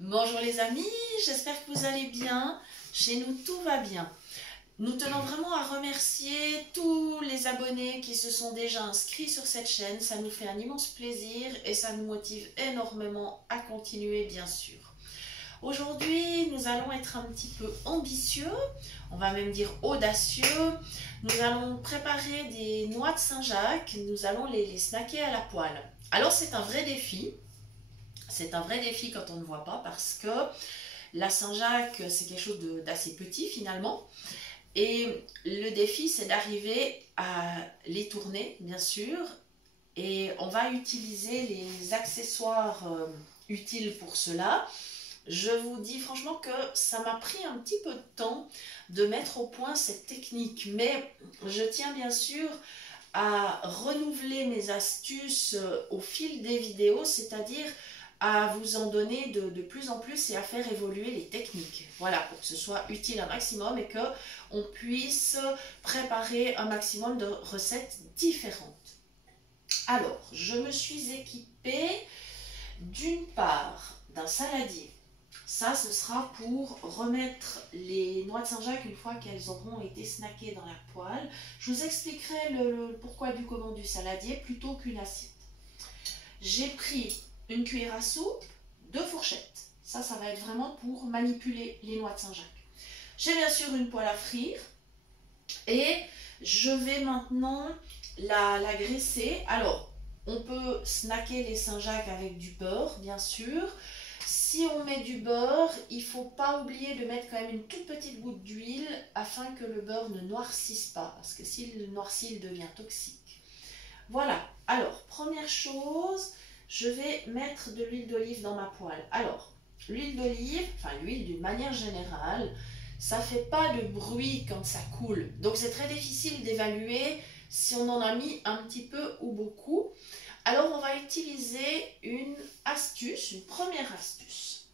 Bonjour les amis, j'espère que vous allez bien. Chez nous, tout va bien. Nous tenons vraiment à remercier tous les abonnés qui se sont déjà inscrits sur cette chaîne. Ça nous fait un immense plaisir et ça nous motive énormément à continuer, bien sûr. Aujourd'hui, nous allons être un petit peu ambitieux, on va même dire audacieux. Nous allons préparer des noix de Saint-Jacques, nous allons les snacker à la poêle. Alors c'est un vrai défi. C'est un vrai défi quand on ne voit pas parce que la Saint-Jacques, c'est quelque chose d'assez petit finalement. Et le défi, c'est d'arriver à les tourner, bien sûr. Et on va utiliser les accessoires utiles pour cela. Je vous dis franchement que ça m'a pris un petit peu de temps de mettre au point cette technique. Mais je tiens bien sûr à renouveler mes astuces au fil des vidéos, c'est-à-dire à vous en donner de plus en plus et à faire évoluer les techniques. Voilà, pour que ce soit utile un maximum et qu'on puisse préparer un maximum de recettes différentes. Alors, je me suis équipée d'une part d'un saladier. Ça, ce sera pour remettre les noix de Saint-Jacques une fois qu'elles auront été snackées dans la poêle. Je vous expliquerai le pourquoi du comment du saladier plutôt qu'une assiette. J'ai pris une cuillère à soupe, 2 fourchettes. Ça va être vraiment pour manipuler les noix de Saint-Jacques. J'ai bien sûr une poêle à frire et je vais maintenant la graisser. Alors, on peut snacker les Saint-Jacques avec du beurre, bien sûr. Si on met du beurre, il ne faut pas oublier de mettre quand même une toute petite goutte d'huile afin que le beurre ne noircisse pas, parce que s'il noircit, il devient toxique. Voilà, alors, première chose, je vais mettre de l'huile d'olive dans ma poêle. Alors, l'huile d'olive, enfin l'huile d'une manière générale, ça ne fait pas de bruit quand ça coule. Donc c'est très difficile d'évaluer si on en a mis un petit peu ou beaucoup. Alors on va utiliser une astuce, une première astuce.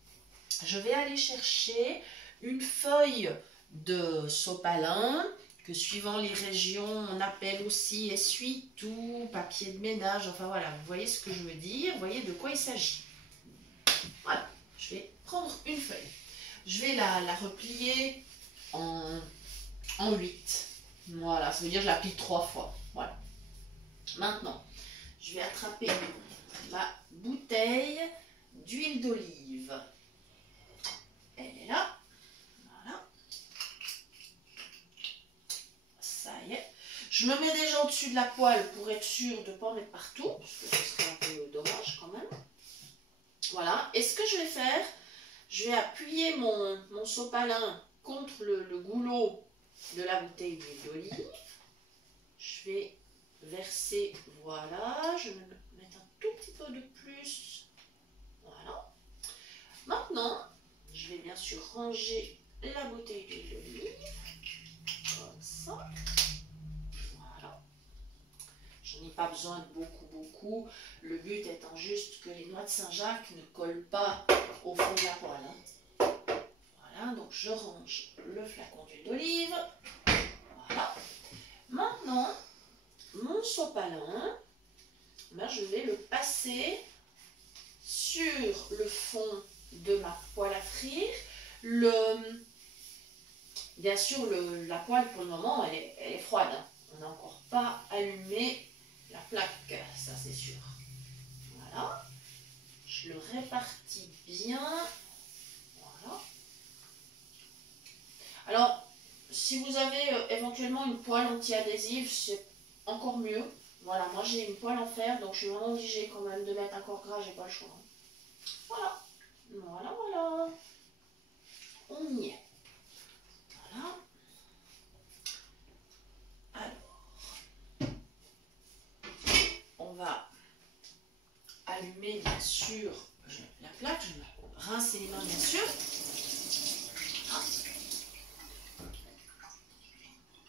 Je vais aller chercher une feuille de sopalin, que suivant les régions, on appelle aussi essuie-tout, papier de ménage, enfin voilà, vous voyez ce que je veux dire, vous voyez de quoi il s'agit. Voilà, je vais prendre une feuille. Je vais la replier en 8. Voilà, ça veut dire que je la plie 3 fois. Voilà. Maintenant, je vais attraper ma bouteille d'huile d'olive. Elle est là. Voilà. Ça y est. Je me mets déjà au-dessus de la poêle pour être sûre de ne pas en mettre partout, parce que ce serait un peu dommage quand même. Voilà. Et ce que je vais faire, je vais appuyer mon sopalin contre le goulot de la bouteille d'huile d'olive. Je vais verser, voilà, je vais mettre un tout petit peu de plus. Voilà. Maintenant, je vais bien sûr ranger la bouteille d'huile d'olive. Comme ça. Voilà. Je n'ai pas besoin de beaucoup. Le but étant juste que les noix de Saint-Jacques ne collent pas au fond de la poêle. Voilà, donc je range le flacon d'huile d'olive. Voilà. Maintenant, mon sopalin, ben, je vais le passer sur le fond de ma poêle à frire. Bien sûr, la poêle pour le moment, elle est froide. Hein. On n'a encore pas allumé la plaque, ça c'est sûr. Voilà. Je le répartis bien. Voilà. Alors, si vous avez éventuellement une poêle anti-adhésive, c'est encore mieux. Voilà, moi j'ai une poêle en fer, donc je suis vraiment obligée quand même de mettre un corps gras, j'ai pas le choix. Voilà, voilà. On y est. Voilà. Alors, on va allumer bien sûr la plaque, je vais rincer les mains bien sûr.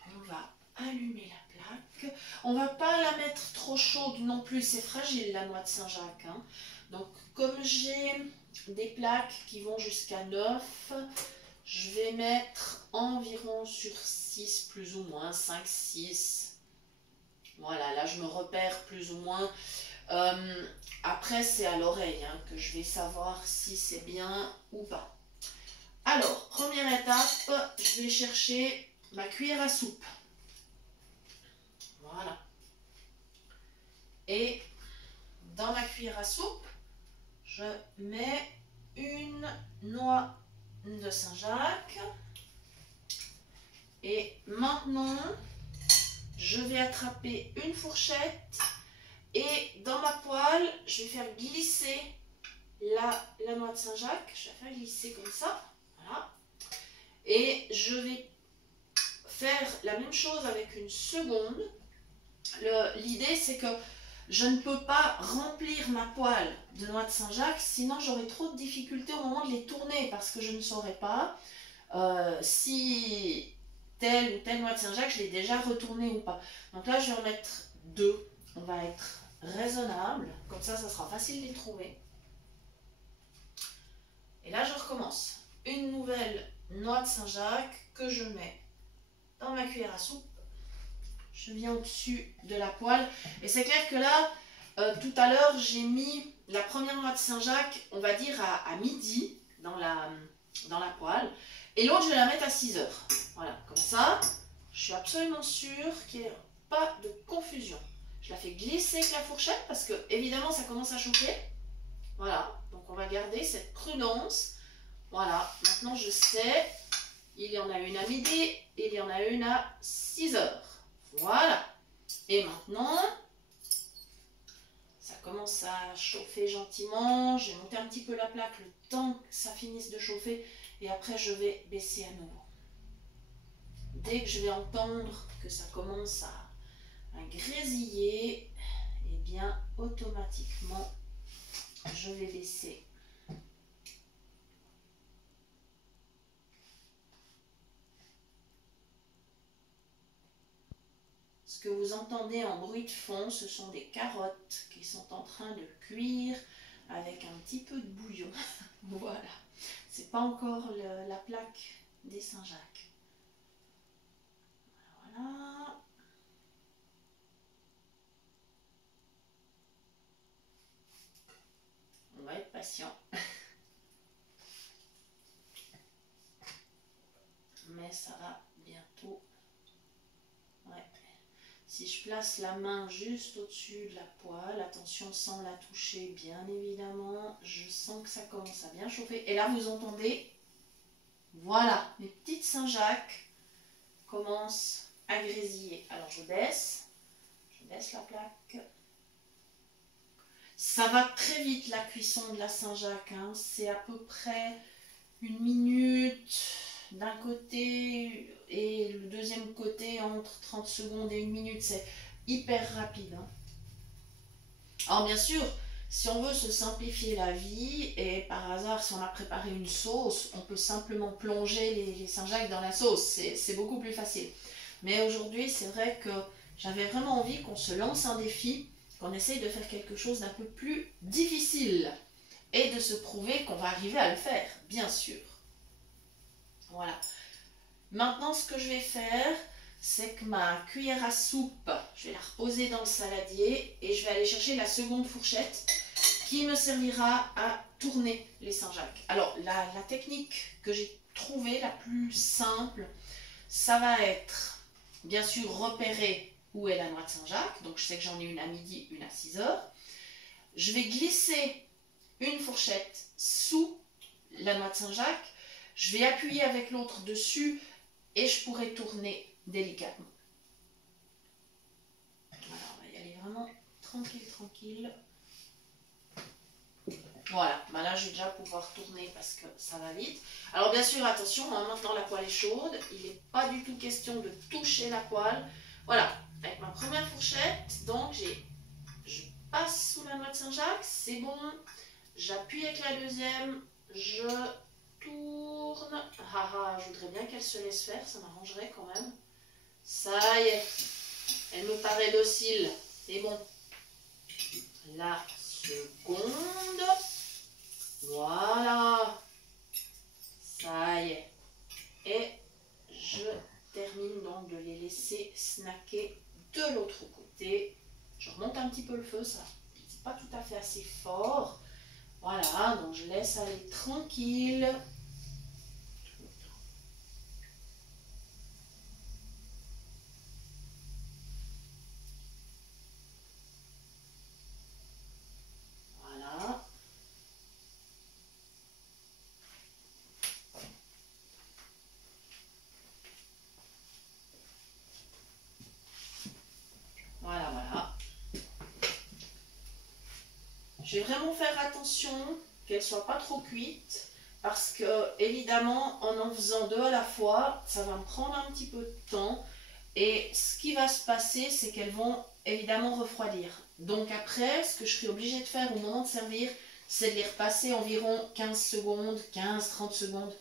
On va allumer la plaque. On ne va pas la mettre trop chaude non plus, c'est fragile la noix de Saint-Jacques. Hein. Donc comme j'ai des plaques qui vont jusqu'à 9, je vais mettre environ sur 6 plus ou moins, 5, 6. Voilà, là je me repère plus ou moins Après, c'est à l'oreille hein, que je vais savoir si c'est bien ou pas. Alors, première étape, je vais chercher ma cuillère à soupe. Voilà. Et dans ma cuillère à soupe, je mets une noix de Saint-Jacques. Et maintenant, je vais attraper une fourchette et dans ma poêle, je vais faire glisser la noix de Saint-Jacques. Je vais faire glisser comme ça. Voilà. Et je vais faire la même chose avec une seconde. L'idée, c'est que je ne peux pas remplir ma poêle de noix de Saint-Jacques, sinon j'aurai trop de difficultés au moment de les tourner parce que je ne saurais pas si telle ou telle noix de Saint-Jacques, je l'ai déjà retournée ou pas. Donc là, je vais en mettre deux. On va être raisonnable, comme ça sera facile de les trouver. Et là, je recommence. Une nouvelle noix de Saint-Jacques que je mets dans ma cuillère à soupe. Je viens au-dessus de la poêle. Et c'est clair que là, tout à l'heure, j'ai mis la première noix de Saint-Jacques, on va dire à midi, dans la poêle. Et l'autre, je vais la mettre à 6 heures. Voilà, comme ça, je suis absolument sûre qu'il n'y ait pas de confusion. Je la fais glisser avec la fourchette parce que, évidemment, ça commence à chauffer. Voilà, donc on va garder cette prudence. Voilà, maintenant je sais, il y en a une à midi, il y en a une à 6 heures. Voilà. Et maintenant, ça commence à chauffer gentiment. Je vais monter un petit peu la plaque le temps que ça finisse de chauffer. Et après, je vais baisser à nouveau. Dès que je vais entendre que ça commence à grésiller, eh bien, automatiquement, je vais baisser. Ce que vous entendez en bruit de fond, ce sont des carottes qui sont en train de cuire avec un petit peu de bouillon. Voilà. C'est pas encore la plaque des Saint-Jacques. Voilà. On va être patient. Mais ça va bientôt. Ouais. Si je place la main juste au-dessus de la poêle, attention sans la toucher bien évidemment, je sens que ça commence à bien chauffer. Et là vous entendez, voilà, mes petites Saint-Jacques commencent à grésiller. Alors je baisse la plaque. Ça va très vite la cuisson de la Saint-Jacques, hein. C'est à peu près 1 minute d'un côté et le deuxième côté entre 30 secondes et 1 minute, c'est hyper rapide. Hein. Alors bien sûr, si on veut se simplifier la vie et par hasard si on a préparé une sauce, on peut simplement plonger les Saint-Jacques dans la sauce, c'est beaucoup plus facile. Mais aujourd'hui, c'est vrai que j'avais vraiment envie qu'on se lance un défi, qu'on essaye de faire quelque chose d'un peu plus difficile et de se prouver qu'on va arriver à le faire, bien sûr. Voilà. Maintenant, ce que je vais faire, c'est que ma cuillère à soupe, je vais la reposer dans le saladier et je vais aller chercher la seconde fourchette qui me servira à tourner les Saint-Jacques. Alors, la technique que j'ai trouvée la plus simple, ça va être, bien sûr, repérer où est la noix de Saint-Jacques. Donc, je sais que j'en ai une à midi, une à 6 heures. Je vais glisser une fourchette sous la noix de Saint-Jacques. Je vais appuyer avec l'autre dessus et je pourrai tourner délicatement. Voilà, on va y aller vraiment tranquille, tranquille. Voilà, ben là je vais déjà pouvoir tourner parce que ça va vite. Alors bien sûr, attention, hein, maintenant la poêle est chaude, il n'est pas du tout question de toucher la poêle. Voilà, avec ma première fourchette, donc je passe sous la noix de Saint-Jacques, c'est bon. J'appuie avec la deuxième, je tourne. Ah ah, je voudrais bien qu'elle se laisse faire, ça m'arrangerait quand même. Ça y est, elle me paraît docile, c'est bon. La seconde, voilà, ça y est. Et je termine donc de les laisser snacker de l'autre côté. Je remonte un petit peu le feu, ça pas tout à fait assez fort. Voilà, donc je laisse aller tranquille. Voilà. Voilà, voilà. Je vais vraiment faire attention qu'elle ne soit pas trop cuite parce que, évidemment, en faisant deux à la fois, ça va me prendre un petit peu de temps et ce qui va se passer, c'est qu'elles vont évidemment refroidir. Donc après, ce que je serai obligée de faire au moment de servir, c'est de les repasser environ 15 secondes, 15-30 secondes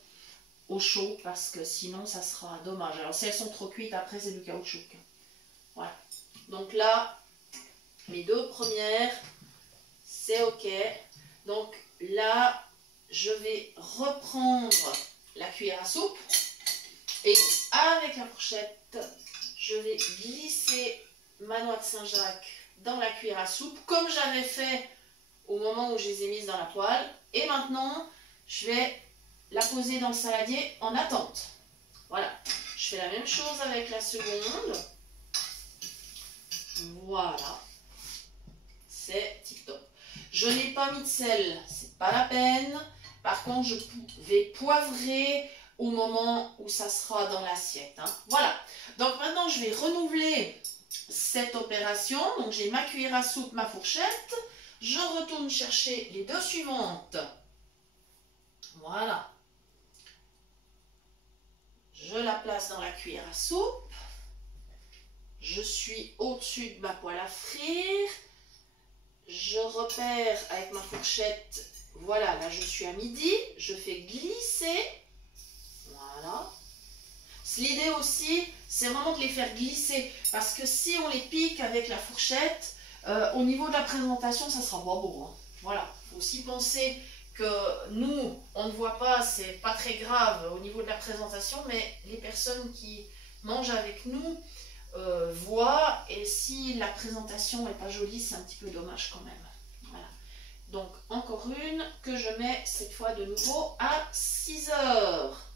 au chaud parce que sinon, ça sera dommage. Alors si elles sont trop cuites, après, c'est du caoutchouc. Voilà. Donc là, mes deux premières, c'est ok. Donc là, je vais reprendre la cuillère à soupe et avec la fourchette, je vais glisser ma noix de Saint-Jacques dans la cuillère à soupe comme j'avais fait au moment où je les ai mises dans la poêle. Et maintenant, je vais la poser dans le saladier en attente. Voilà. Je fais la même chose avec la seconde. Voilà. C'est tip top. Je n'ai pas mis de sel, c'est pas la peine. Par contre, je vais poivrer au moment où ça sera dans l'assiette. Hein. Voilà. Donc maintenant, je vais renouveler cette opération. Donc j'ai ma cuillère à soupe, ma fourchette. Je retourne chercher les deux suivantes. Voilà. Je la place dans la cuillère à soupe. Je suis au-dessus de ma poêle à frire. Je repère avec ma fourchette, voilà, là je suis à midi, je fais glisser, voilà. L'idée aussi, c'est vraiment de les faire glisser, parce que si on les pique avec la fourchette, au niveau de la présentation, ça sera pas beau. Hein. Voilà, il faut aussi penser que nous, on ne voit pas, c'est pas très grave au niveau de la présentation, mais les personnes qui mangent avec nous, voit et si la présentation n'est pas jolie, c'est un petit peu dommage quand même. Voilà. Donc encore une que je mets cette fois de nouveau à 6 heures.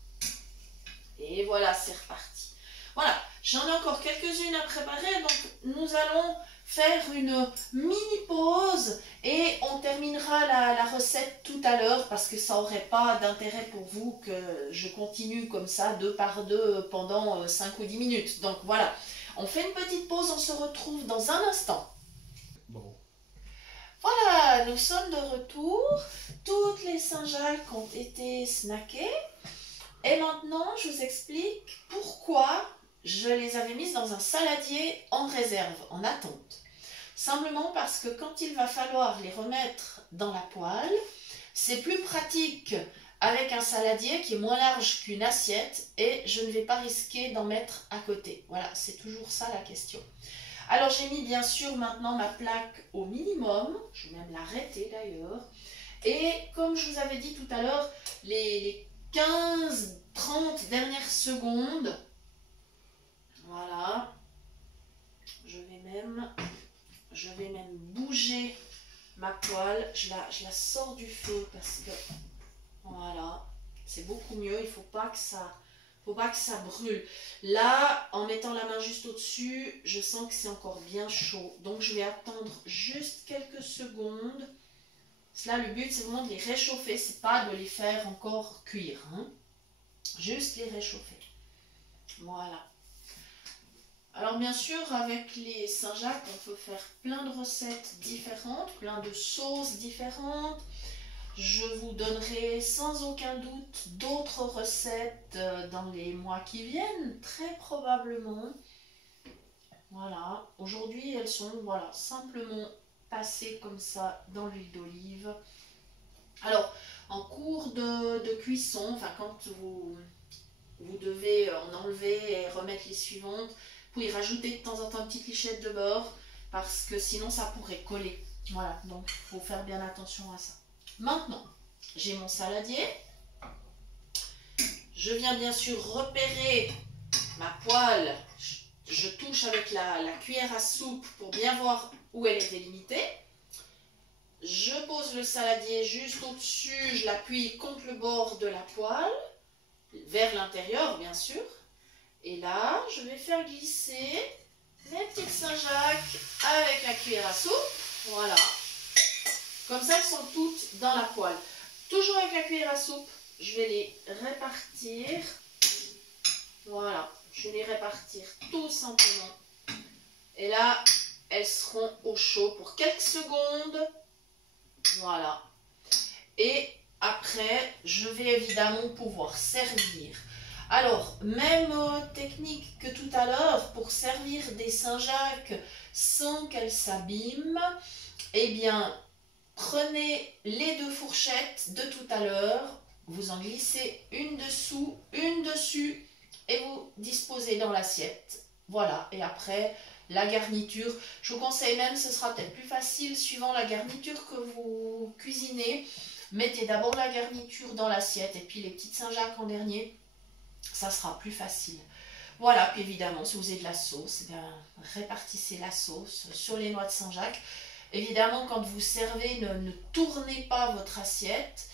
Et voilà, c'est reparti. Voilà, j'en ai encore quelques-unes à préparer, donc nous allons faire une mini pause et on terminera la recette tout à l'heure parce que ça n'aurait pas d'intérêt pour vous que je continue comme ça, deux par deux pendant 5 ou 10 minutes. Donc voilà. On fait une petite pause, on se retrouve dans un instant. Bon. Voilà, nous sommes de retour. Toutes les Saint-Jacques ont été snackées. Et maintenant, je vous explique pourquoi je les avais mises dans un saladier en réserve, en attente. Simplement parce que quand il va falloir les remettre dans la poêle, c'est plus pratique avec un saladier qui est moins large qu'une assiette et je ne vais pas risquer d'en mettre à côté. Voilà, c'est toujours ça la question. Alors j'ai mis bien sûr maintenant ma plaque au minimum, je vais même l'arrêter d'ailleurs. Et comme je vous avais dit tout à l'heure, les 15-30 dernières secondes, voilà, je vais même bouger ma poêle, je la sors du feu parce que voilà, c'est beaucoup mieux, il ne faut pas que ça brûle. Là, en mettant la main juste au-dessus, je sens que c'est encore bien chaud. Donc, je vais attendre juste quelques secondes. Là, le but, c'est vraiment de les réchauffer. C'est pas de les faire encore cuire. Hein. Juste les réchauffer. Voilà. Alors, bien sûr, avec les Saint-Jacques, on peut faire plein de recettes différentes, plein de sauces différentes. Je vous donnerai sans aucun doute d'autres recettes dans les mois qui viennent, très probablement. Voilà, aujourd'hui elles sont voilà, simplement passées comme ça dans l'huile d'olive. Alors, en cours de cuisson, enfin quand vous devez en enlever et remettre les suivantes, vous pouvez rajouter de temps en temps une petite lichette de beurre parce que sinon ça pourrait coller. Voilà, donc il faut faire bien attention à ça. Maintenant, j'ai mon saladier. Je viens bien sûr repérer ma poêle. Je touche avec la cuillère à soupe pour bien voir où elle est délimitée. je pose le saladier juste au-dessus, je l'appuie contre le bord de la poêle, vers l'intérieur bien sûr. Et là, je vais faire glisser mes petites Saint-Jacques avec la cuillère à soupe. Voilà. Comme ça, elles sont toutes dans la poêle. Toujours avec la cuillère à soupe, je vais les répartir. Voilà. Je vais les répartir tout simplement. Et là, elles seront au chaud pour quelques secondes. Voilà. Et après, je vais évidemment pouvoir servir. Alors, même technique que tout à l'heure, pour servir des Saint-Jacques sans qu'elles s'abîment, eh bien, prenez les 2 fourchettes de tout à l'heure, vous en glissez une dessous, une dessus, et vous disposez dans l'assiette. Voilà, et après, la garniture, je vous conseille même, ce sera peut-être plus facile suivant la garniture que vous cuisinez. Mettez d'abord la garniture dans l'assiette et puis les petites Saint-Jacques en dernier. Ça sera plus facile. Voilà, puis évidemment, si vous avez de la sauce, eh bien, répartissez la sauce sur les noix de Saint-Jacques. Évidemment, quand vous servez, ne tournez pas votre assiette.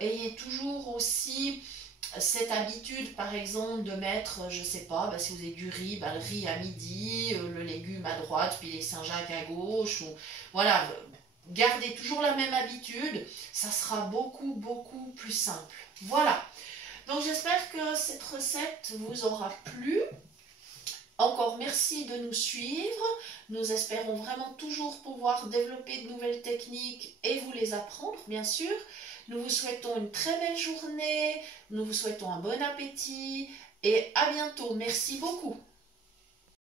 Ayez toujours aussi cette habitude, par exemple, de mettre, je ne sais pas, si vous avez du riz, le riz à midi, le légume à droite, puis les Saint-Jacques à gauche. Voilà, gardez toujours la même habitude. Ça sera beaucoup, beaucoup plus simple. Voilà. Donc j'espère que cette recette vous aura plu. Encore merci de nous suivre. Nous espérons vraiment toujours pouvoir développer de nouvelles techniques et vous les apprendre, bien sûr. Nous vous souhaitons une très belle journée. Nous vous souhaitons un bon appétit et à bientôt. Merci beaucoup.